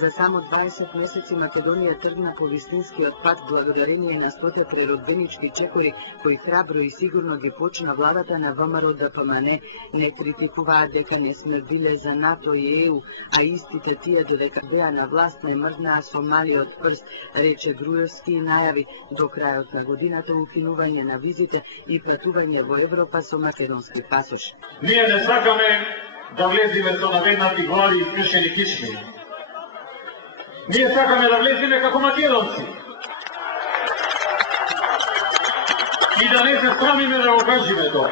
За само 20 месеци Македонија тргна по вистинскиот пат благодарение на своите природбенички чекори кои храбро и сигурно ги почна владата на ВМРО ДПМН. Не критикуваат дека не сме биле за НАТО и ЕУ, а истите тие додека беа на власт не мрднаа со малиот прст, рече Груевски и најави до крајот на годината укинување на визите и патување во Европа со македонски пасош. Ние не сакаме да влеземе со наведнати глави и скршени кичми. Ние сакаме да влеземе како македонци. И да не се срамиме да го кажеме тоа.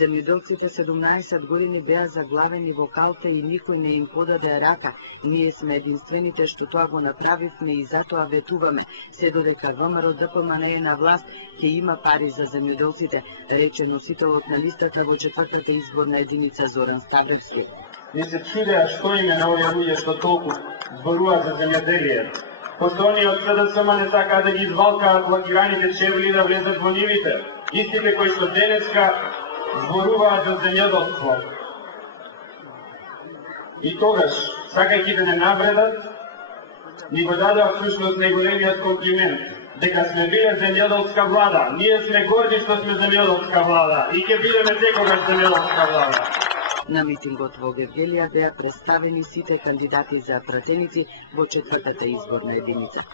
Земјоделците 17 години беа заглавени во калте и никој не им подаде рака. Ние сме единствените што тоа го направивме и затоа ветуваме. Се додека ВМРО ДПМН е на власт, ќе има пари за земјоделците, рече носителот на листата во 4-та изборна единица Зоран Ставревски. Не се чудеа што име на овие луѓе што толку зборуваат за земјоделие. Пошто оние од СДСМ не сакаат да ги извалкаат лагираните чевли да влезат во нивите. Истите кои што денеска зборуваат за земјоделство. И тогаш, сакајќи да не навредат, ни го дадоа всушност најголемиот комплимент, дека сме биле земјоделска влада. Ние сме горди што сме земјоделска влада и ќе бидеме секогаш земјоделска влада. На митингот во Гевгелија беа представени сите кандидати за пратеници во 4-та изборна единица.